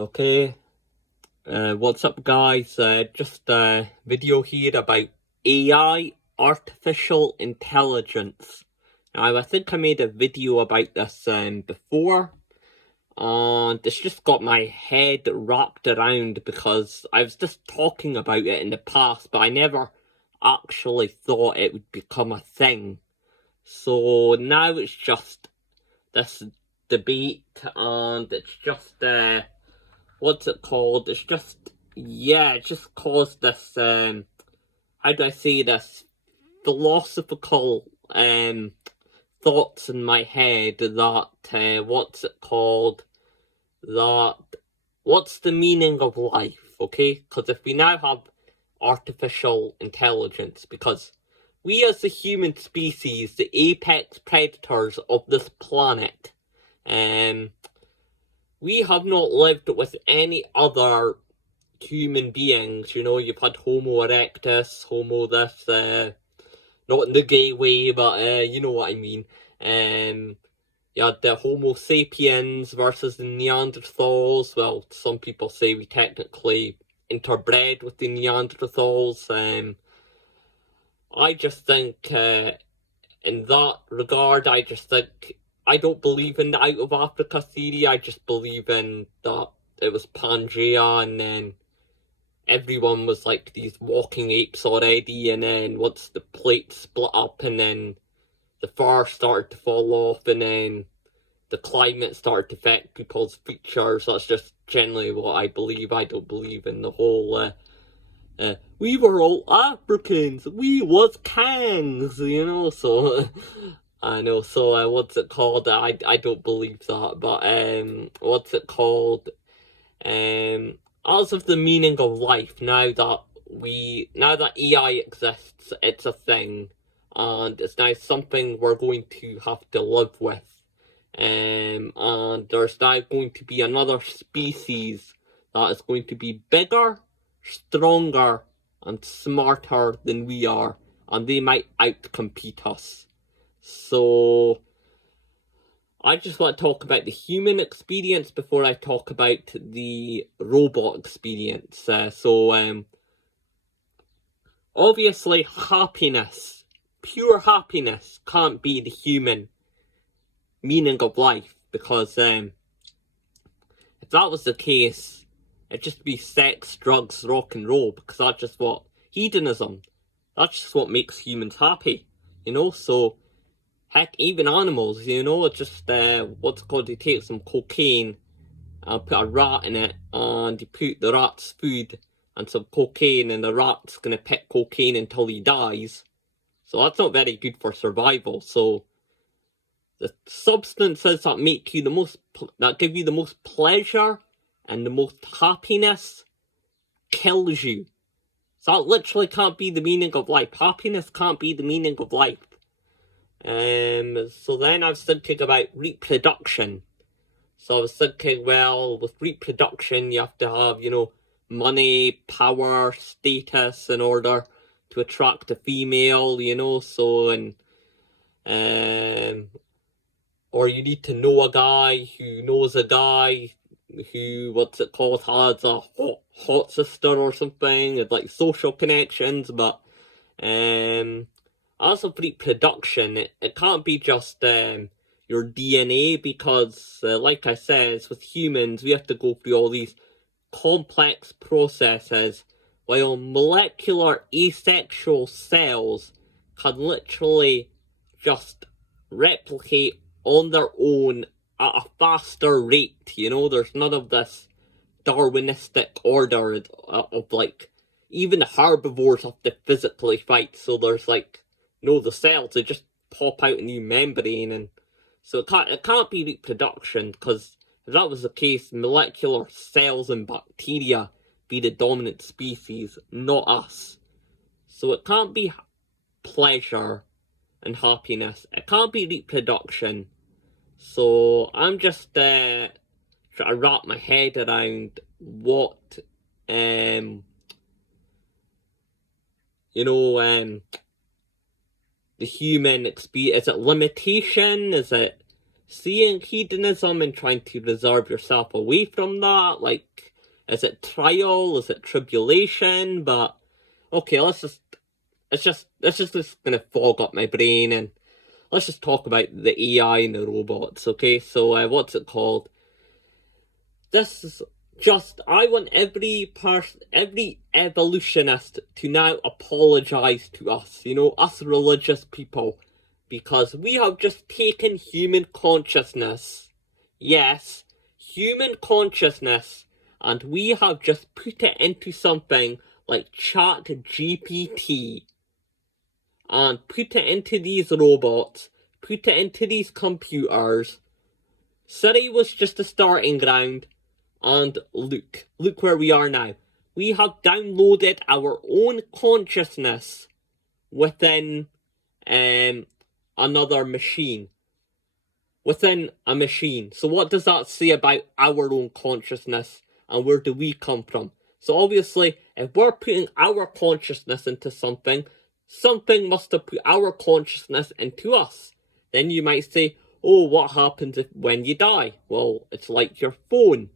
Okay, what's up guys? Just a video here about AI, artificial intelligence. Now I think I made a video about this before, and it's just got my head wrapped around because I was just talking about it in the past, but I never actually thought it would become a thing. So now it's just this debate, and it's just what's it called? It's just, yeah, it just caused this, how do I say this, philosophical, thoughts in my head that, what's it called, that, what's the meaning of life, okay? Because if we now have artificial intelligence, because we as the human species, the apex predators of this planet, we have not lived with any other human beings. You know, you've had Homo erectus, Homo this, not in the gay way, but you know what I mean. You had the Homo sapiens versus the Neanderthals. Well, some people say we technically interbred with the Neanderthals. I just think, in that regard, I just think I don't believe in the out of Africa theory. I just believe in that it was Pangea, and then everyone was like these walking apes already, and then once the plate split up, and then the fur started to fall off, and then the climate started to affect people's features. That's just generally what I believe. I don't believe in the whole we were all Africans, we was Kangs, you know, so I know, so what's it called? I don't believe that, but what's it called? As of the meaning of life, now that AI exists, it's a thing, and it's now something we're going to have to live with. And there's now going to be another species that is going to be bigger, stronger, and smarter than we are, and they might outcompete us. So I just want to talk about the human experience before I talk about the robot experience. Obviously happiness, pure happiness, can't be the human meaning of life, because if that was the case, it'd just be sex, drugs, rock and roll, because that's just what hedonism, that's just what makes humans happy, you know. So heck, even animals, you know, it's just what's it called, they take some cocaine and put a rat in it, and you put the rat's food and some cocaine, and the rat's gonna pick cocaine until he dies. So that's not very good for survival. So the substances that make you that give you the most pleasure and the most happiness kills you. So that literally can't be the meaning of life. Happiness can't be the meaning of life. So then I was thinking about reproduction. So I was thinking, well, with reproduction, you have to have, you know, money, power, status in order to attract a female, you know. So, and or you need to know a guy who knows a guy who, what's it called, has a hot sister or something, with like social connections. But as of reproduction, it can't be just your DNA, because like I said, with humans we have to go through all these complex processes, while molecular asexual cells can literally just replicate on their own at a faster rate. You know, there's none of this Darwinistic order of like, even herbivores have to physically fight. So there's like, no, the cells, they just pop out a new membrane, and so it can't be reproduction, because if that was the case, molecular cells and bacteria be the dominant species, not us. So it can't be pleasure and happiness. It can't be reproduction. So I'm just trying to wrap my head around what, you know, the human experience. Is it limitation? Is it seeing hedonism and trying to reserve yourself away from that? Like, is it trial? Is it tribulation? But okay, it's just gonna fog up my brain, and let's just talk about the AI and the robots. Okay, so what's it called? This is just, I want every evolutionist to now apologize to us, us religious people, because we have just taken human consciousness, yes, human consciousness, and we have just put it into something like ChatGPT, and put it into these robots, put it into these computers. Siri was just a starting ground, and look where we are now. We have downloaded our own consciousness within another machine. Within a machine. So what does that say about our own consciousness, and where do we come from? So obviously, if we're putting our consciousness into something, something must have put our consciousness into us. Then you might say, oh, what happens when you die? Well, it's like your phone.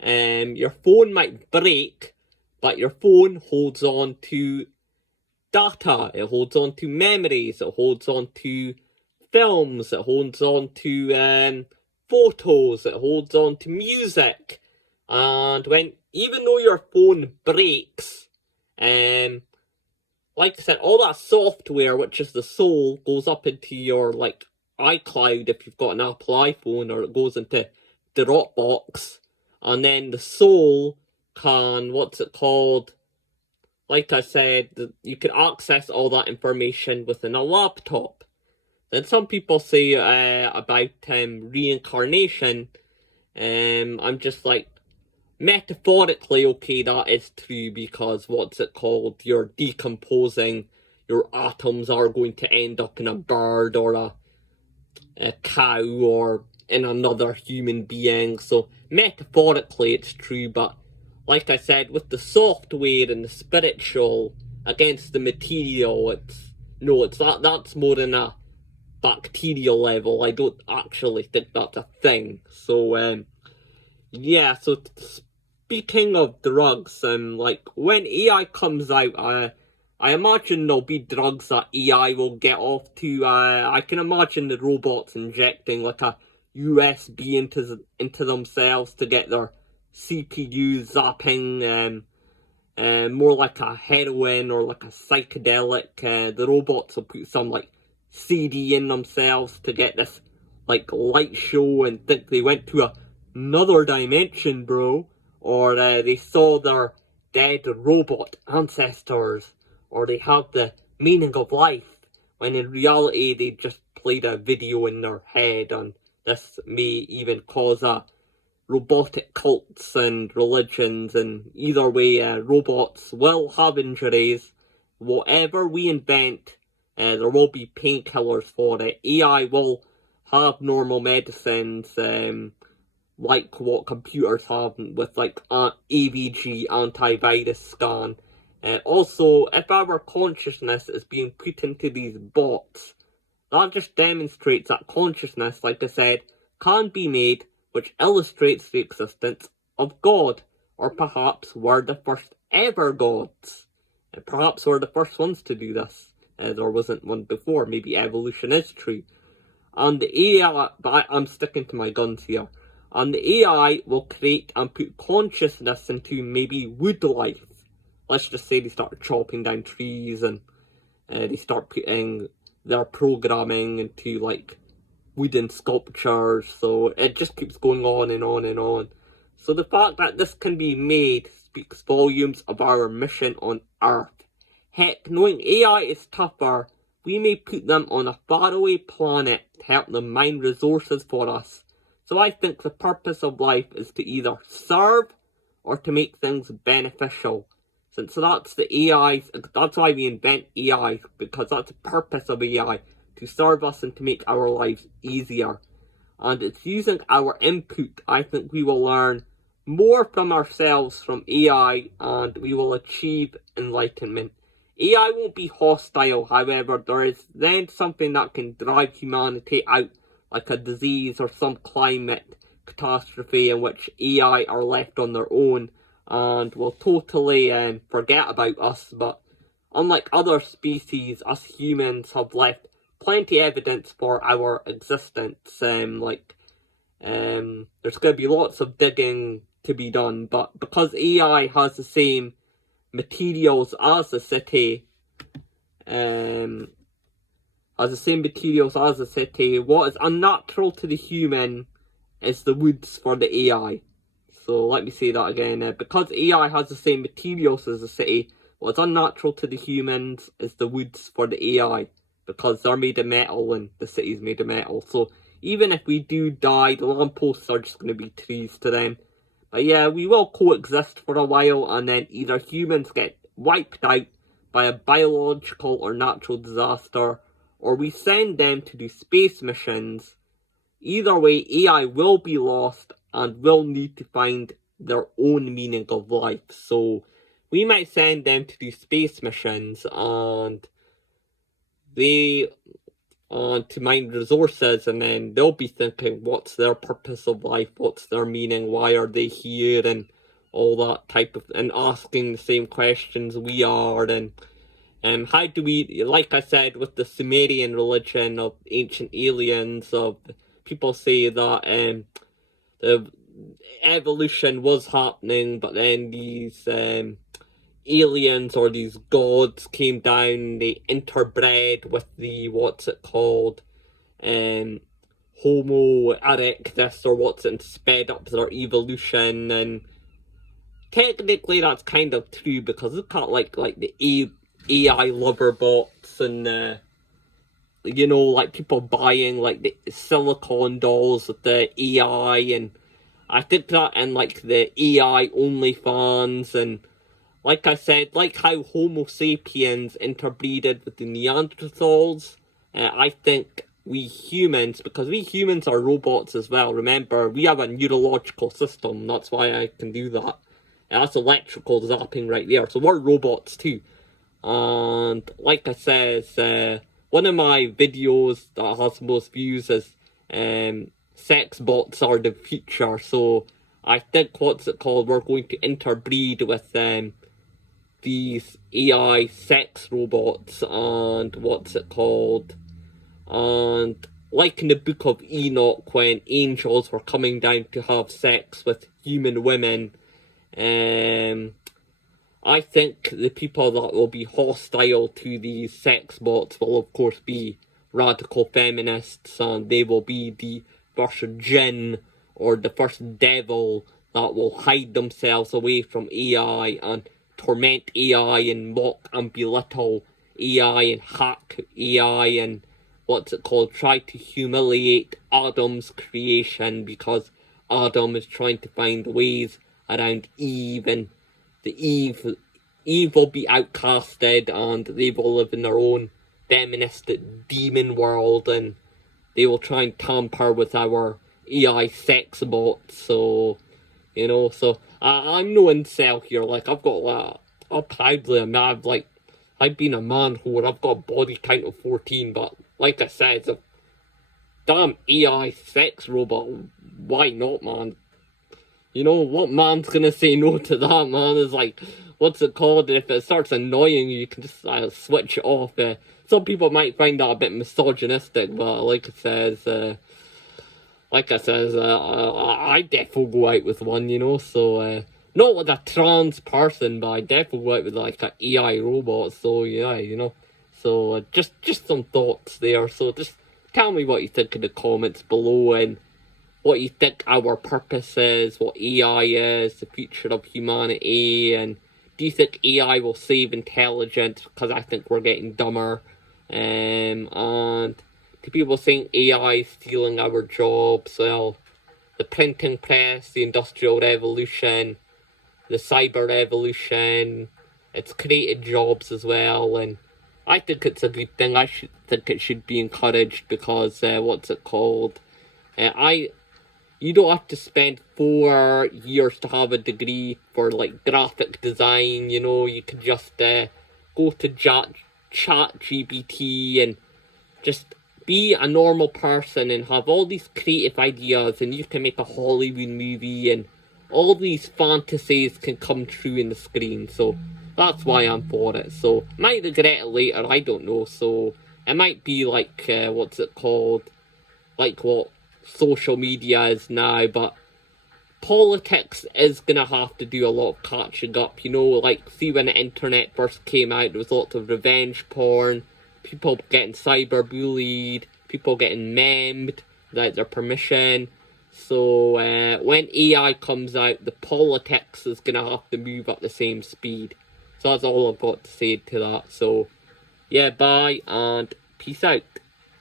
Your phone might break, but your phone holds on to data, it holds on to memories, it holds on to films, it holds on to photos, it holds on to music. And even though your phone breaks, like I said, all that software, which is the soul, goes up into your iCloud if you've got an Apple iPhone, or it goes into Dropbox, and then the soul can, like I said, you can access all that information within a laptop. Then some people say about reincarnation, I'm just like, metaphorically, okay, that is true, because you're decomposing, your atoms are going to end up in a bird or a cow or in another human being, so metaphorically it's true, but like I said, with the software and the spiritual against the material, that's more in a bacterial level. I don't actually think that's a thing. So yeah, so speaking of drugs, when AI comes out, I imagine there'll be drugs that AI will get off to. I can imagine the robots injecting like a USB into themselves to get their CPU zapping, more like a heroin or like a psychedelic. The robots will put some CD in themselves to get this light show and think they went to another dimension, bro. Or they saw their dead robot ancestors, or they have the meaning of life, when in reality they just played a video in their head, and this may even cause robotic cults and religions, and either way, robots will have injuries. Whatever we invent, there will be painkillers for it. AI will have normal medicines, like what computers have with AVG, antivirus scan. Also, if our consciousness is being put into these bots, that just demonstrates that consciousness, like I said, can be made, which illustrates the existence of God. Or perhaps we're the first ever gods. Perhaps we're the first ones to do this. There wasn't one before. Maybe evolution is true. And the AI, but I'm sticking to my guns here. And the AI will create and put consciousness into maybe wood life. Let's just say they start chopping down trees, and they start putting their programming into wooden sculptures. So it just keeps going on and on and on. So the fact that this can be made speaks volumes of our mission on Earth. Heck, knowing AI is tougher, we may put them on a faraway planet to help them mine resources for us. So I think the purpose of life is to either serve or to make things beneficial. Since that's the AIs, that's why we invent AI, because that's the purpose of AI, to serve us and to make our lives easier. And it's using our input, I think we will learn more from ourselves from AI, and we will achieve enlightenment. AI won't be hostile, however, there is then something that can drive humanity out like a disease or some climate catastrophe in which AI are left on their own and will totally forget about us. But unlike other species, us humans have left plenty evidence for our existence. There's going to be lots of digging to be done, but because AI has the same materials as the city, what is unnatural to the human is the woods for the AI. So let me say that again. Because AI has the same materials as the city, what is unnatural to the humans is the woods for the AI. Because they're made of metal and the city's made of metal. So even if we do die, the lampposts are just going to be trees to them. But yeah, we will coexist for a while, and then either humans get wiped out by a biological or natural disaster, or we send them to do space missions. Either way, AI will be lost and will need to find their own meaning of life. So we might send them to do space missions and to mine resources, and then they'll be thinking, what's their purpose of life, what's their meaning, why are they here, and all that type of, and asking the same questions we are. And how do we, like I said, with the Sumerian religion of ancient aliens, of people say that the evolution was happening, but then these aliens or these gods came down, they interbred with the, Homo erectus, or and sped up their evolution. And technically that's kind of true, because look at like the AI lover bots, and like people buying like the silicone dolls with the AI, and I think that, and like the AI OnlyFans, and like I said, like how Homo sapiens interbreeded with the Neanderthals, I think we humans, because we humans are robots as well, remember, we have a neurological system, that's why I can do that. And that's electrical zapping right there, so we're robots too. And like I said, one of my videos that has most views is sex bots are the future. So I think we're going to interbreed with these AI sex robots, and and like in the Book of Enoch, when angels were coming down to have sex with human women, I think the people that will be hostile to these sex bots will of course be radical feminists, and they will be the first jinn or the first devil that will hide themselves away from AI and torment AI and mock and belittle AI and hack AI and try to humiliate Adam's creation, because Adam is trying to find ways around Eve, and Eve will be outcasted, and they will live in their own feministic demon world, and they will try and tamper with our AI sex bots. So I'm no incel here. Like, I've got I'm proudly I've been a man whore. I've got a body count of 14, but like I said, it's a damn AI sex robot. Why not, man? What man's gonna say no to that, man? Is like, if it starts annoying you, can just switch it off. Some people might find that a bit misogynistic, but like I said, I definitely go out with one, so, not with a trans person, but I definitely go out with like an AI robot, so yeah, so, just some thoughts there. So just tell me what you think in the comments below, and what you think our purpose is, what AI is, the future of humanity, and do you think AI will save intelligence? Because I think we're getting dumber. And to people saying AI is stealing our jobs, well, the printing press, the Industrial Revolution, the Cyber Revolution, it's created jobs as well, and I think it's a good thing. I think it should be encouraged, because, you don't have to spend 4 years to have a degree for like graphic design, you can just go to ChatGPT and just be a normal person and have all these creative ideas, and you can make a Hollywood movie, and all these fantasies can come true in the screen. So that's why I'm for it. So might regret it later, I don't know. So it might be like what's it called, like what social media is now, but politics is gonna have to do a lot of catching up. You know, like, see, when the internet first came out, there was lots of revenge porn, people getting cyberbullied, people getting memed without their permission. So when AI comes out, the politics is gonna have to move at the same speed. So that's all I've got to say to that. So yeah, bye and peace out.